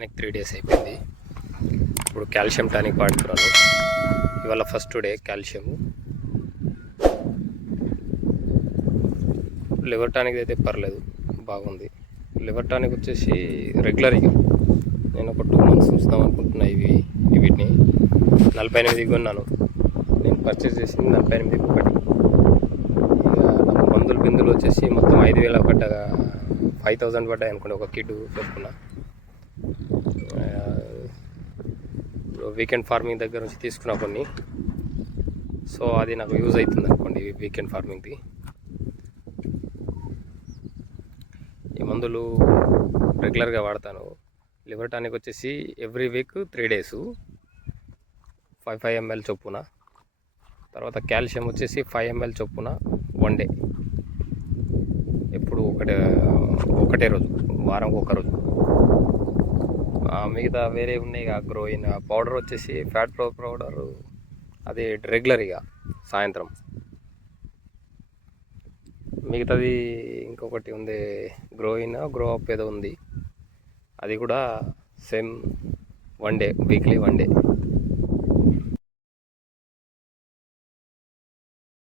Tonic 3 days అయిపోయింది. ఇప్పుడు calcium tonic వాడుతున్నాను. ఇవాళ first day calcium. Liver tonic అయితే పర్లేదు, బాగుంది. లివర్ టానిక్ వచ్చేసి రెగ్యులర్గా నేను ఒక 2 months ఉంచుదాం అనుకుంటున్నా. వీటిని 48 కొన్నాను. నేను పర్చేస్ చేసింది 48 ఒకటి. ఇక మందులు బిందులు వచ్చేసి మొత్తం 5,000 ఒకటి 5,000 పడ్డాయి అనుకోండి. ఒక కిట్ పెట్టుకున్నా. వీకెండ్ ఫార్మింగ్ దగ్గర నుంచి తీసుకున్నా కొన్ని. సో అది నాకు యూజ్ అవుతుంది అనుకోండి వీకెండ్ ఫార్మింగ్ది. ఈ మందులు రెగ్యులర్గా వాడతాను. లివర్ టానిక్ వచ్చేసి ఎవ్రీ వీక్ 3 days 5 ml చొప్పున. తర్వాత కాల్షియం వచ్చేసి 5 ml చొప్పున 1 day. ఎప్పుడు ఒకటే రోజు, వారం ఒక రోజు. మిగతా వేరే ఉన్నాయి. గ్రోయిన్ పౌడర్ వచ్చేసి ఫ్యాట్ ఫ్లో పౌడర్, అది రెగ్యులర్గా సాయంత్రం. మిగతాది ఇంకొకటి ఉంది, గ్రో అప్ ఏదో ఉంది, అది కూడా సేమ్ 1 day, వీక్లీ 1 day.